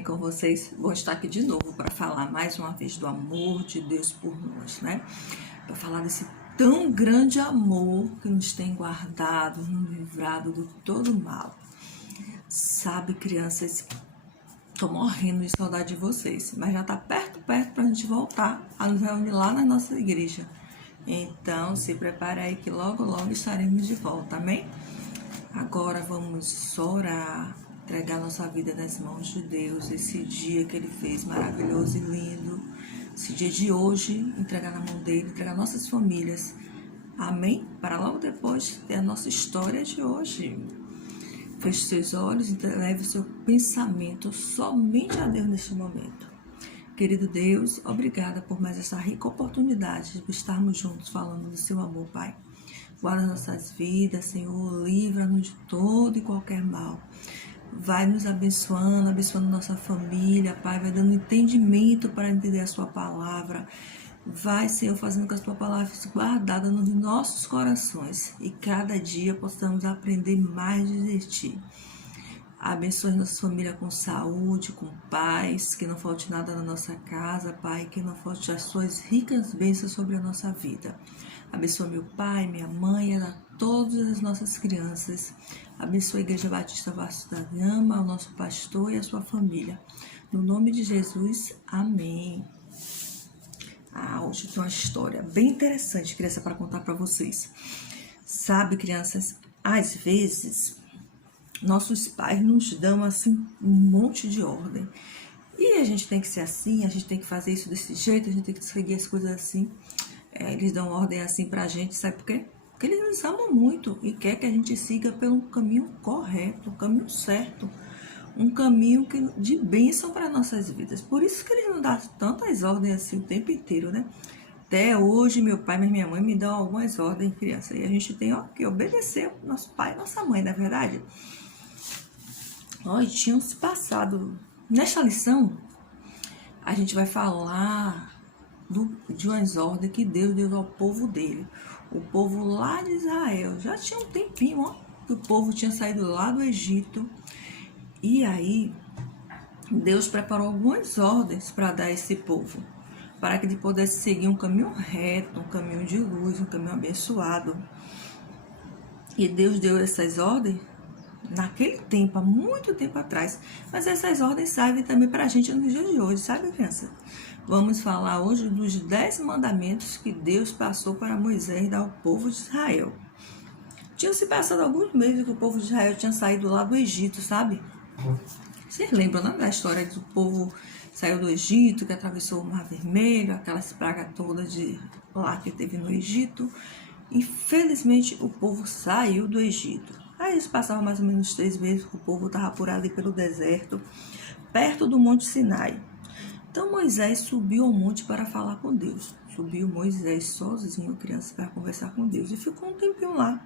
bem com vocês? Vou estar aqui de novo para falar mais uma vez do amor de Deus por nós, né? Para falar desse tão grande amor que nos tem guardado, nos livrado de todo mal. Sabe, crianças, tô morrendo de saudade de vocês, mas já tá perto para a gente voltar a nos reunir lá na nossa igreja. Então, se prepare aí que logo estaremos de volta, amém? Agora vamos orar, entregar nossa vida nas mãos de Deus, esse dia que Ele fez maravilhoso e lindo, esse dia de hoje, entregar na mão dEle, entregar nossas famílias, amém? Para logo depois ter a nossa história de hoje. Feche seus olhos e leve o seu pensamento somente a Deus neste momento. Querido Deus, obrigada por mais essa rica oportunidade de estarmos juntos falando do seu amor, Pai. Guarda nossas vidas, Senhor, livra-nos de todo e qualquer mal. Vai nos abençoando nossa família, Pai, vai dando entendimento para entender a sua palavra. Vai, Senhor, fazendo com que a sua palavra fique guardada nos nossos corações e cada dia possamos aprender mais de Ti. Abençoe nossa família com saúde, com paz, que não falte nada na nossa casa, Pai, que não falte as suas ricas bênçãos sobre a nossa vida. Abençoe meu pai, minha mãe, todas as nossas crianças. Abençoe a Igreja Batista Vasco da Gama, o nosso pastor e a sua família. No nome de Jesus, amém. Hoje tem uma história bem interessante, criança, para contar para vocês. Sabe, crianças, às vezes nossos pais nos dão assim um monte de ordem. E a gente tem que ser assim, a gente tem que fazer isso desse jeito, a gente tem que seguir as coisas assim. Eles dão ordem assim pra gente, sabe por quê? Porque eles nos amam muito e quer que a gente siga pelo caminho correto, o caminho certo. Um caminho de bênção para nossas vidas. Por isso que eles não dão tantas ordens assim o tempo inteiro, né? Até hoje, meu pai e minha mãe me dão algumas ordens, criança. E a gente tem que obedecer nosso pai e nossa mãe, não é verdade? Nós tínhamos passado. Nesta lição, a gente vai falar de umas ordens que Deus deu ao povo dele. O povo lá de Israel. Já tinha um tempinho, que o povo tinha saído lá do Egito. E aí, Deus preparou algumas ordens para dar a esse povo. Para que ele pudesse seguir um caminho reto, um caminho de luz, um caminho abençoado. E Deus deu essas ordens naquele tempo, há muito tempo atrás. Mas essas ordens servem também para a gente nos dias de hoje, sabe, criança? Vamos falar hoje dos 10 mandamentos que Deus passou para Moisés dar ao povo de Israel. Tinham se passado alguns meses que o povo de Israel tinha saído lá do Egito, sabe? Vocês lembram, né, da história do povo saiu do Egito, que atravessou o Mar Vermelho, aquelas pragas todas de lá que teve no Egito. Infelizmente, o povo saiu do Egito. Aí eles passavam mais ou menos 3 meses que o povo estava por ali pelo deserto, perto do Monte Sinai. Então Moisés subiu ao monte para falar com Deus. Subiu Moisés sozinho, criança, para conversar com Deus. E ficou um tempinho lá,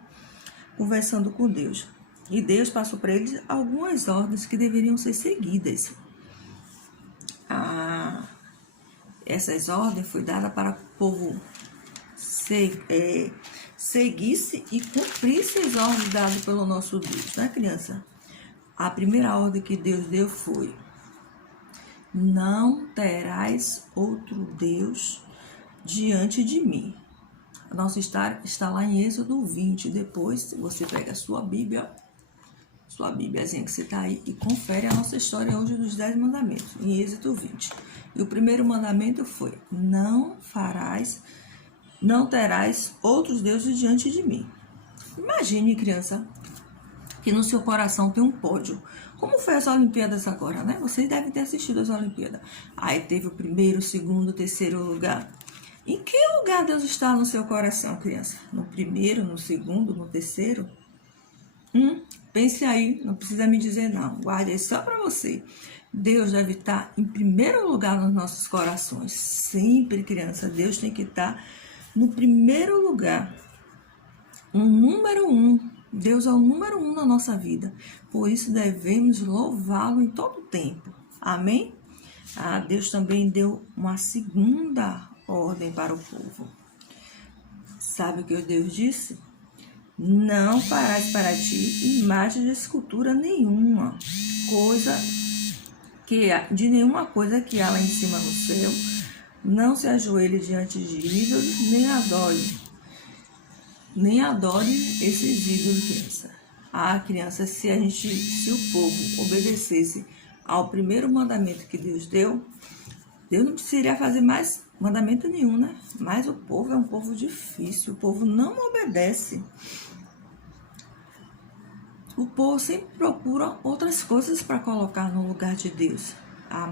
conversando com Deus. E Deus passou para eles algumas ordens que deveriam ser seguidas. Essas ordens foram dadas para que o povo seguisse e cumprisse as ordens dadas pelo nosso Deus, né, criança? A primeira ordem que Deus deu foi: não terás outro Deus diante de mim. A nossa história está lá em Êxodo 20. Depois você pega a sua Bíbliazinha que você está aí, e confere a nossa história hoje dos 10 mandamentos, em Êxodo 20. E o primeiro mandamento foi: não terás outros deuses diante de mim. Imagine, criança, que no seu coração tem um pódio. Como foi as Olimpíadas agora, né? Vocês devem ter assistido as Olimpíadas. Aí teve o primeiro, o segundo, o terceiro lugar. Em que lugar Deus está no seu coração, criança? No primeiro, no segundo, no terceiro? Pense aí, não precisa me dizer não. Guarde aí só para você. Deus deve estar em primeiro lugar nos nossos corações. Sempre, criança, Deus tem que estar no primeiro lugar. O número 1. Deus é o número 1 na nossa vida. Por isso devemos louvá-lo em todo o tempo. Amém? Deus também deu uma segunda ordem para o povo. Sabe o que Deus disse? Não farás para ti imagem de escultura nenhuma, coisa de nenhuma coisa que há lá em cima no céu, não se ajoelhe diante de ídolos, nem adore esses ídolos, criança. Criança, se o povo obedecesse ao primeiro mandamento que Deus deu, Deus não precisaria fazer mais mandamento nenhum, né? Mas o povo é um povo difícil, o povo não obedece. O povo sempre procura outras coisas para colocar no lugar de Deus.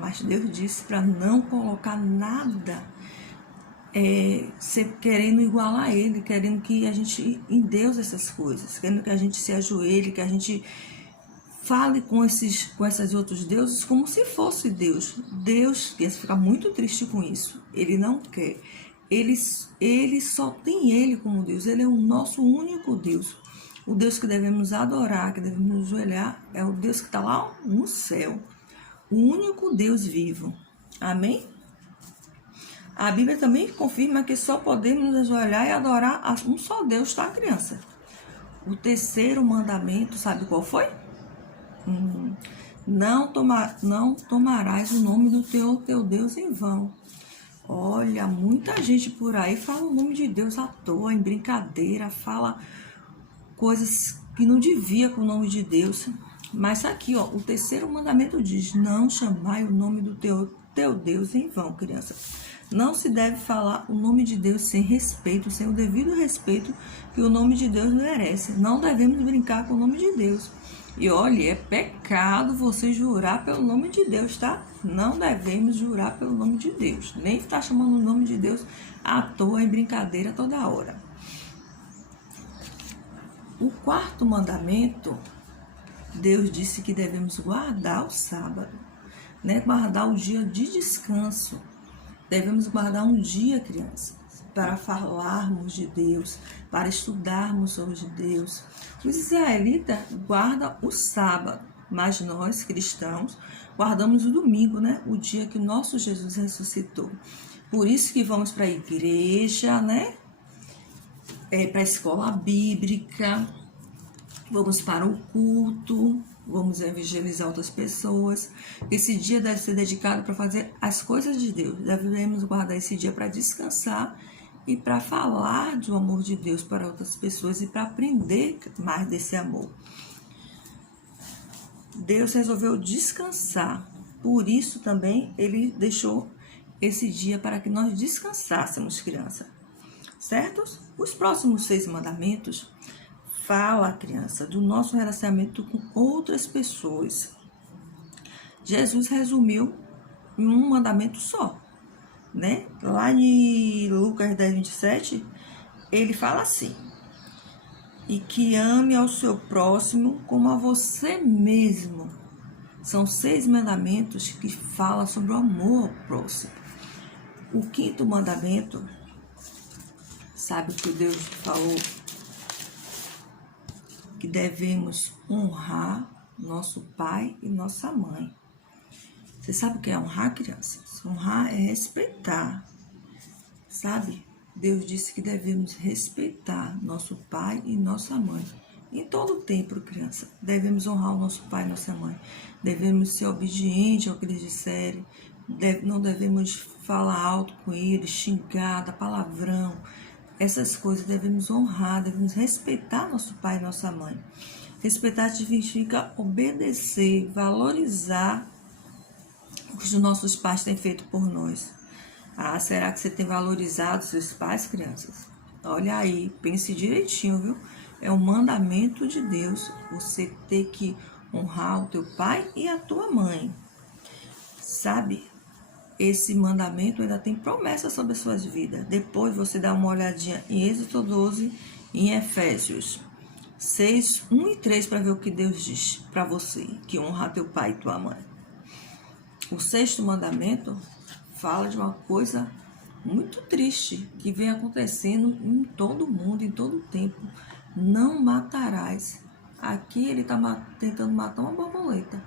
Mas Deus disse para não colocar nada, querendo igualar a Ele, querendo que a gente endeuse essas coisas, querendo que a gente se ajoelhe, que a gente fale com esses outros deuses como se fosse Deus. Deus quer ficar muito triste com isso. Ele não quer. Ele só tem Ele como Deus. Ele é o nosso único Deus. O Deus que devemos adorar, que devemos nos ajoelhar, é o Deus que está lá no céu. O único Deus vivo. Amém? A Bíblia também confirma que só podemos nos ajoelhar e adorar a um só Deus, tá, criança? O terceiro mandamento, sabe qual foi? Não tomarás o nome do teu Deus em vão. Olha, muita gente por aí fala o nome de Deus à toa, em brincadeira, fala coisas que não devia com o nome de Deus. Mas aqui, ó, o terceiro mandamento diz: não chamai o nome do teu Deus em vão, criança. Não se deve falar o nome de Deus sem respeito, sem o devido respeito que o nome de Deus merece. Não devemos brincar com o nome de Deus. E olha, é pecado você jurar pelo nome de Deus, tá? Não devemos jurar pelo nome de Deus. Nem estar chamando o nome de Deus à toa, em brincadeira, toda hora. O quarto mandamento, Deus disse que devemos guardar o sábado, né? Guardar o dia de descanso. Devemos guardar um dia, crianças, para falarmos de Deus, para estudarmos sobre Deus. Os israelitas guardam o sábado, mas nós, cristãos, guardamos o domingo, né? O dia que nosso Jesus ressuscitou. Por isso que vamos para a igreja, né? Para a escola bíblica, vamos para o culto, vamos evangelizar outras pessoas. Esse dia deve ser dedicado para fazer as coisas de Deus. Devemos guardar esse dia para descansar e para falar do amor de Deus para outras pessoas e para aprender mais desse amor. Deus resolveu descansar, por isso também Ele deixou esse dia para que nós descansássemos, criança. Certo? Os próximos 6 mandamentos fala, criança, do nosso relacionamento com outras pessoas. Jesus resumiu em um mandamento só, né? Lá em Lucas 10, 27, ele fala assim: e que ame ao seu próximo como a você mesmo. São 6 mandamentos que falam sobre o amor ao próximo. O 5º mandamento, sabe o que Deus falou? Que devemos honrar nosso pai e nossa mãe. Você sabe o que é honrar, crianças? Honrar é respeitar, sabe? Deus disse que devemos respeitar nosso pai e nossa mãe. Em todo o tempo, criança, devemos honrar o nosso pai e nossa mãe. Devemos ser obedientes ao que eles disserem. Não devemos falar alto com eles, xingar, dar palavrão. Essas coisas devemos honrar, devemos respeitar nosso pai e nossa mãe. Respeitar significa obedecer, valorizar o que os nossos pais têm feito por nós. Será que você tem valorizado seus pais, crianças? Olha aí, pense direitinho, viu? É um mandamento de Deus, você ter que honrar o teu pai e a tua mãe. Sabe? Esse mandamento ainda tem promessa sobre as suas vidas. Depois você dá uma olhadinha em Êxodo 12 e em Efésios 6, 1 e 3 para ver o que Deus diz para você, que honra teu pai e tua mãe. O 6º mandamento fala de uma coisa muito triste que vem acontecendo em todo o mundo, em todo o tempo. Não matarás. Aqui ele está tentando matar uma borboleta.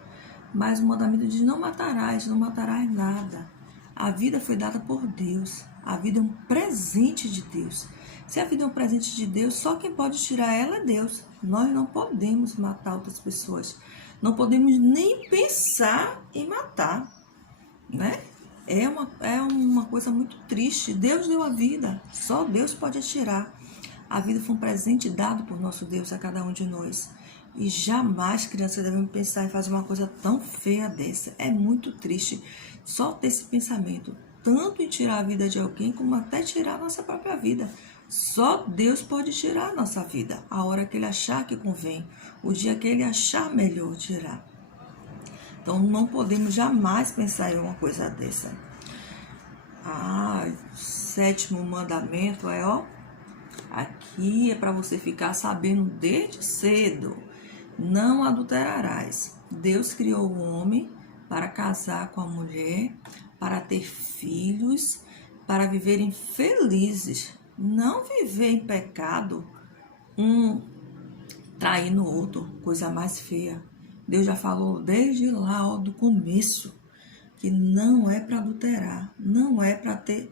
Mas o mandamento diz: não matarás nada. A vida foi dada por Deus. A vida é um presente de Deus. Se a vida é um presente de Deus, só quem pode tirar ela é Deus. Nós não podemos matar outras pessoas. Não podemos nem pensar em matar, né? É uma coisa muito triste. Deus deu a vida, só Deus pode tirar. A vida foi um presente dado por nosso Deus a cada um de nós. E jamais, crianças, devemos pensar em fazer uma coisa tão feia dessa. É muito triste só ter esse pensamento, tanto em tirar a vida de alguém, como até tirar a nossa própria vida. Só Deus pode tirar a nossa vida, a hora que Ele achar que convém, o dia que Ele achar melhor tirar. Então, não podemos jamais pensar em uma coisa dessa. O 7º mandamento é, aqui é para você ficar sabendo desde cedo. Não adulterarás. Deus criou o homem para casar com a mulher, para ter filhos, para viverem felizes. Não viver em pecado, um traindo o outro, coisa mais feia. Deus já falou desde lá, do começo, que não é para adulterar, não é para ter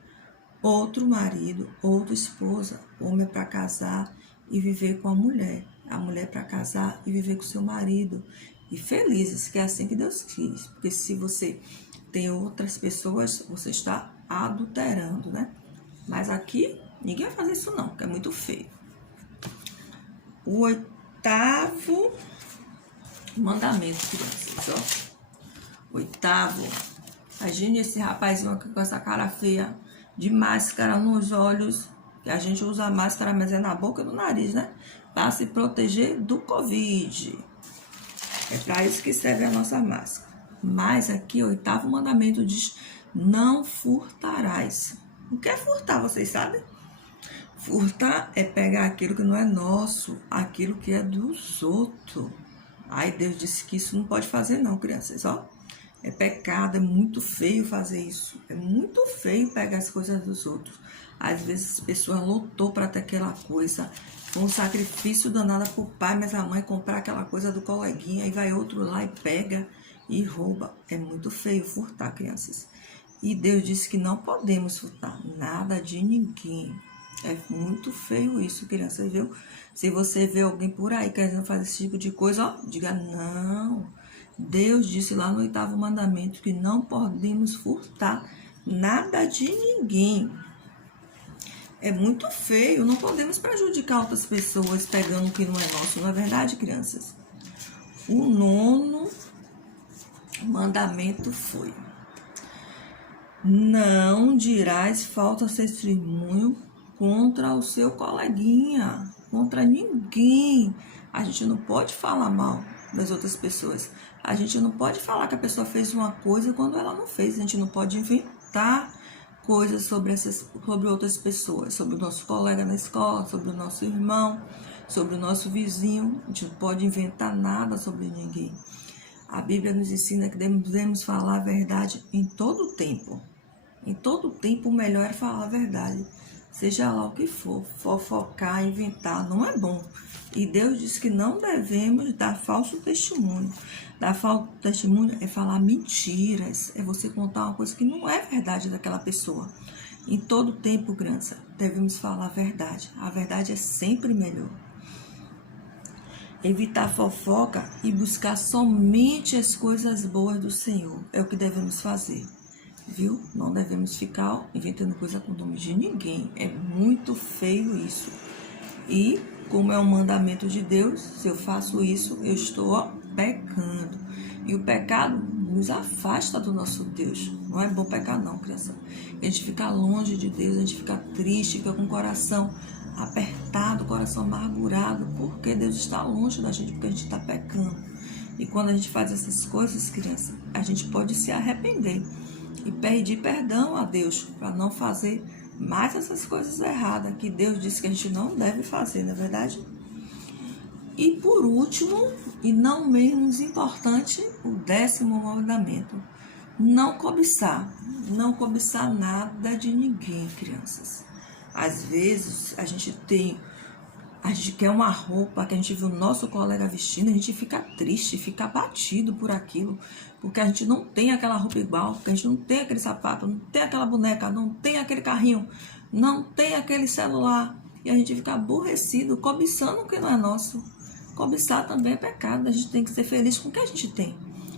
outro marido, outra esposa. O homem é para casar e viver com a mulher para casar e viver com seu marido, e felizes, que é assim que Deus quis. Porque se você tem outras pessoas, você está adulterando, né? Mas aqui, ninguém vai fazer isso não, que é muito feio. O 8º mandamento, crianças, 8º. Imagine esse rapazinho aqui com essa cara feia, de máscara nos olhos, que a gente usa máscara, mas é na boca e no nariz, né? Para se proteger do Covid. É para isso que serve a nossa máscara. Mas aqui, o 8º mandamento diz: não furtarás. O que é furtar, vocês sabem? Furtar é pegar aquilo que não é nosso, aquilo que é dos outros. Aí Deus disse que isso não pode fazer não, crianças, É pecado, é muito feio fazer isso. É muito feio pegar as coisas dos outros. Às vezes as pessoas lutou para ter aquela coisa. Foi um sacrifício danado para o pai, mas a mãe comprar aquela coisa do coleguinha. Aí vai outro lá e pega e rouba. É muito feio furtar, crianças. E Deus disse que não podemos furtar nada de ninguém. É muito feio isso, crianças, viu? Se você vê alguém por aí querendo fazer esse tipo de coisa, diga não. Deus disse lá no 8º mandamento que não podemos furtar nada de ninguém. É muito feio, não podemos prejudicar outras pessoas pegando o que não é nosso, não é verdade, crianças? O 9º mandamento foi: não dirás falso testemunho contra o seu coleguinha, contra ninguém. A gente não pode falar mal das outras pessoas. A gente não pode falar que a pessoa fez uma coisa quando ela não fez. A gente não pode inventar coisas sobre outras pessoas, sobre o nosso colega na escola, sobre o nosso irmão, sobre o nosso vizinho. A gente não pode inventar nada sobre ninguém. A Bíblia nos ensina que devemos falar a verdade em todo o tempo. Em todo o tempo, o melhor é falar a verdade. Seja lá o que for, fofocar, inventar, não é bom. E Deus diz que não devemos dar falso testemunho. Dar falso testemunho é falar mentiras, é você contar uma coisa que não é verdade daquela pessoa. Em todo tempo, criança, devemos falar a verdade. A verdade é sempre melhor. Evitar fofoca e buscar somente as coisas boas do Senhor é o que devemos fazer. Viu? Não devemos ficar inventando coisa com o nome de ninguém. É muito feio isso. E como é um mandamento de Deus, se eu faço isso, eu estou pecando. E o pecado nos afasta do nosso Deus. Não é bom pecar não, criança. A gente fica longe de Deus, a gente fica triste, fica com o coração apertado, o coração amargurado, porque Deus está longe da gente, porque a gente está pecando. E quando a gente faz essas coisas, criança, a gente pode se arrepender e pedir perdão a Deus para não fazer mais essas coisas erradas que Deus disse que a gente não deve fazer, não é verdade? E por último, e não menos importante, o 10º mandamento: não cobiçar. Não cobiçar nada de ninguém, crianças. Às vezes a gente quer uma roupa que a gente viu o nosso colega vestindo, a gente fica triste, fica abatido por aquilo, porque a gente não tem aquela roupa igual, porque a gente não tem aquele sapato, não tem aquela boneca, não tem aquele carrinho, não tem aquele celular, e a gente fica aborrecido, cobiçando o que não é nosso. Cobiçar também é pecado. A gente tem que ser feliz com o que a gente tem,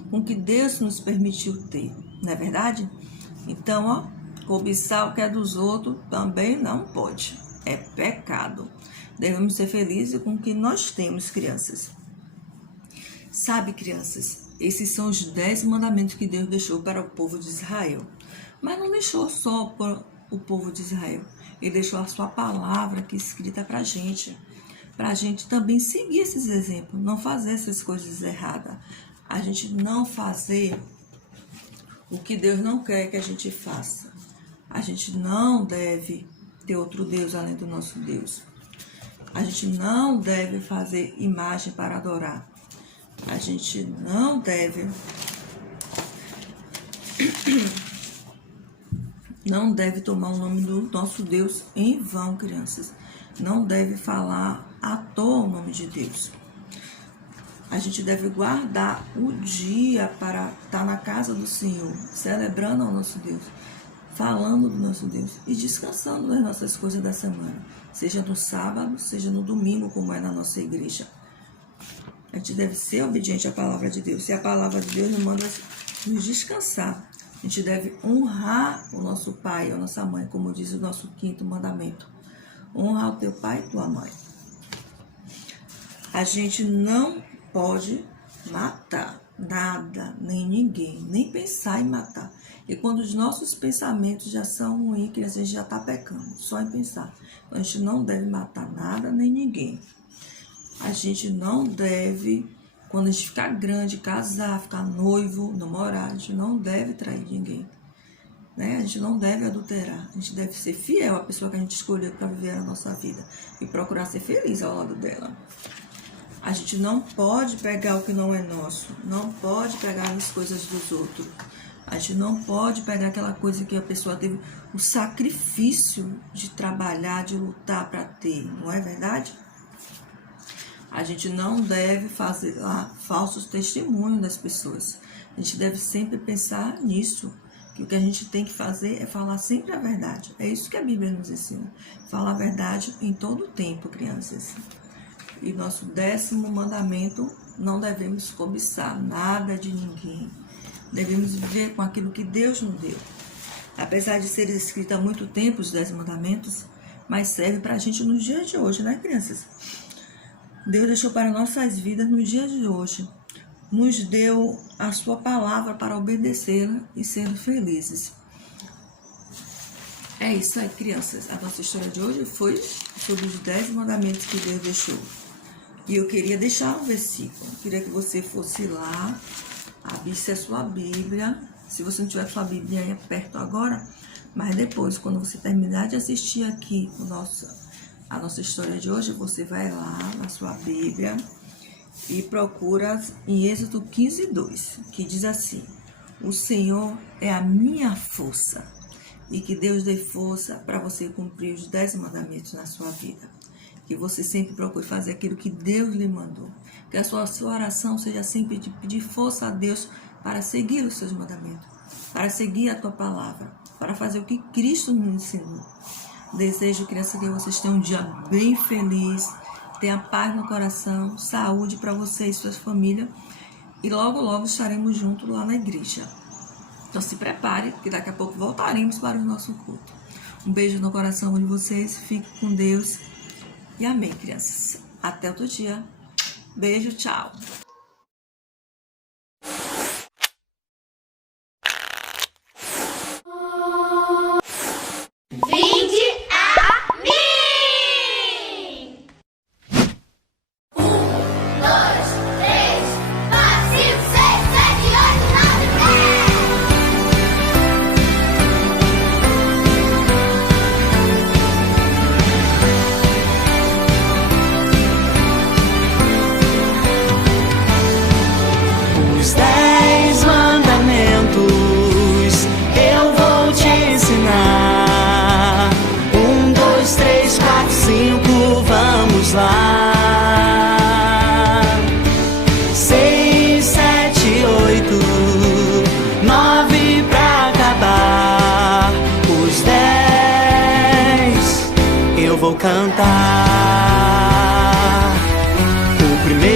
com o que Deus nos permitiu ter, não é verdade? Então, cobiçar o que é dos outros também não pode. É pecado. Devemos ser felizes com o que nós temos, crianças. Sabe, crianças, esses são os 10 mandamentos que Deus deixou para o povo de Israel. Mas não deixou só para o povo de Israel. Ele deixou a sua palavra aqui escrita para a gente também seguir esses exemplos, não fazer essas coisas erradas. A gente não fazer o que Deus não quer que a gente faça. A gente não deve ter outro Deus além do nosso Deus. A gente não deve fazer imagem para adorar. A gente não deve tomar o nome do nosso Deus em vão, crianças. Não deve falar à toa o nome de Deus. A gente deve guardar o dia para estar na casa do Senhor, celebrando ao nosso Deus, falando do nosso Deus e descansando das nossas coisas da semana, seja no sábado, seja no domingo, como é na nossa igreja. A gente deve ser obediente à palavra de Deus. E a palavra de Deus nos manda nos descansar. A gente deve honrar o nosso pai, a nossa mãe, como diz o nosso 5º mandamento. Honra o teu pai e tua mãe. A gente não pode matar nada, nem ninguém, nem pensar em matar. E quando os nossos pensamentos já são ruins, que a gente já está pecando, só em pensar. Então, a gente não deve matar nada, nem ninguém. A gente não deve, quando a gente ficar grande, casar, ficar noivo, namorar, a gente não deve trair ninguém. Né? A gente não deve adulterar. A gente deve ser fiel à pessoa que a gente escolheu para viver a nossa vida e procurar ser feliz ao lado dela. A gente não pode pegar o que não é nosso. Não pode pegar as coisas dos outros. A gente não pode pegar aquela coisa que a pessoa teve o sacrifício de trabalhar, de lutar para ter. Não é verdade? A gente não deve fazer falsos testemunhos das pessoas. A gente deve sempre pensar nisso. Que o que a gente tem que fazer é falar sempre a verdade. É isso que a Bíblia nos ensina. Falar a verdade em todo o tempo, crianças. E nosso 10º mandamento, não devemos cobiçar nada de ninguém. Devemos viver com aquilo que Deus nos deu. Apesar de ser escrito há muito tempo os 10 mandamentos, mas serve para a gente nos dias de hoje, né, crianças? Deus deixou para nossas vidas nos dias de hoje. Nos deu a sua palavra para obedecê-la e ser felizes. É isso aí, crianças. A nossa história de hoje foi sobre os 10 mandamentos que Deus deixou. E eu queria deixar um versículo. Eu queria que você fosse lá, abrisse a sua Bíblia. Se você não tiver sua Bíblia aí perto agora, mas depois, quando você terminar de assistir aqui a nossa história de hoje, você vai lá na sua Bíblia e procura em Êxodo 15:2, que diz assim: o Senhor é a minha força, e que Deus dê força para você cumprir os 10 mandamentos na sua vida. Que você sempre procure fazer aquilo que Deus lhe mandou. Que a sua oração seja sempre de pedir força a Deus para seguir os seus mandamentos, para seguir a tua palavra, para fazer o que Cristo nos ensinou. Desejo, criança, que vocês tenham um dia bem feliz, tenha paz no coração, saúde para você e sua família. E logo, logo estaremos juntos lá na igreja. Então se prepare, que daqui a pouco voltaremos para o nosso culto. Um beijo no coração de vocês, fique com Deus. E amém, crianças. Até outro dia. Beijo, tchau. Vou cantar o primeiro.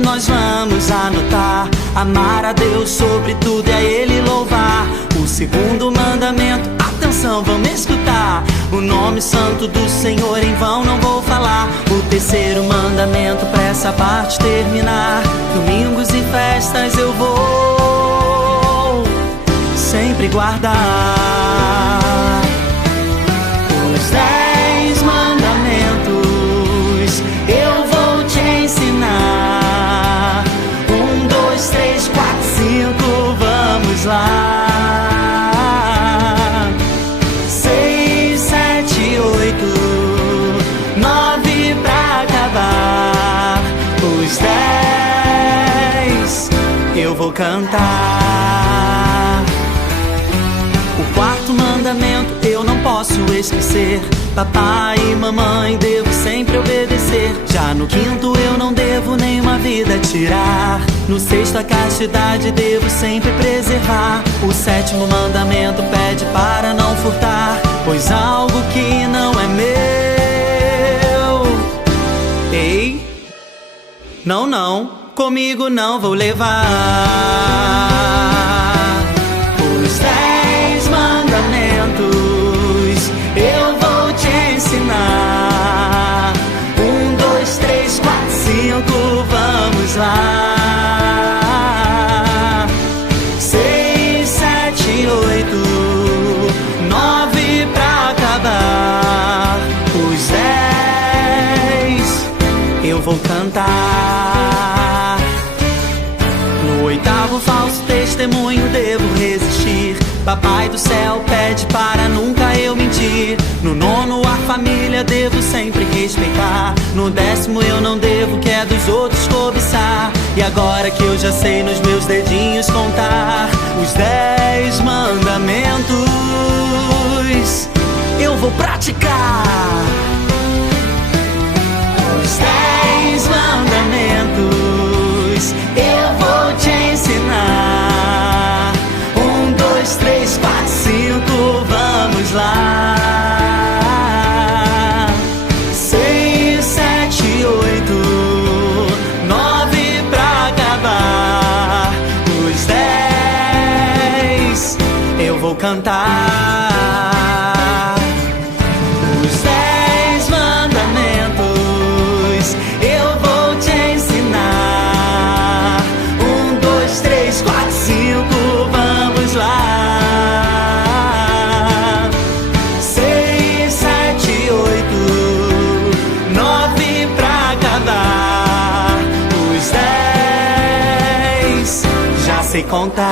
nós vamos anotar: amar a Deus sobre tudo e a Ele louvar. O segundo mandamento, atenção, vamos escutar: o nome santo do Senhor em vão não vou falar. O terceiro mandamento, pra essa parte terminar: domingos e festas eu vou sempre guardar. Os 10 mandamentos eu vou te ensinar. 1, 2, 3, 4, 5, vamos lá. 6, 7, 8, 9 pra acabar. Os 10 eu vou cantar. O quarto mandamento eu não posso esquecer: papai e mamãe devo sempre obedecer. Já no quinto eu não devo nenhuma vida tirar. No sexto a castidade devo sempre preservar. O sétimo mandamento pede para não furtar, pois algo que não é meu, ei, não, não, comigo não vou levar. Os 10 mandamentos eu vou te ensinar. 1, 2, 3, 4, 5, vamos lá. 6, 7, 8, 9 pra acabar. Os 10 eu vou cantar. No oitavo falso testemunho devo resistir. Papai do céu pede para nunca eu mentir. No nono a família devo sempre respeitar. No décimo eu não devo que é dos outros cobiçar. E agora que eu já sei nos meus dedinhos contar os 10 mandamentos, eu vou praticar. Os 10 mandamentos eu vou te ensinar. 1, 2, 3, 4, 5, vamos lá. 6, 7, 8, 9 pra acabar. Os 10 eu vou cantar. Os 10 mandamentos eu vou te ensinar. 1, 2, 3, 4, 5, vamos lá. 6, 7, 8, 9 pra acabar. Os 10 já sei contar.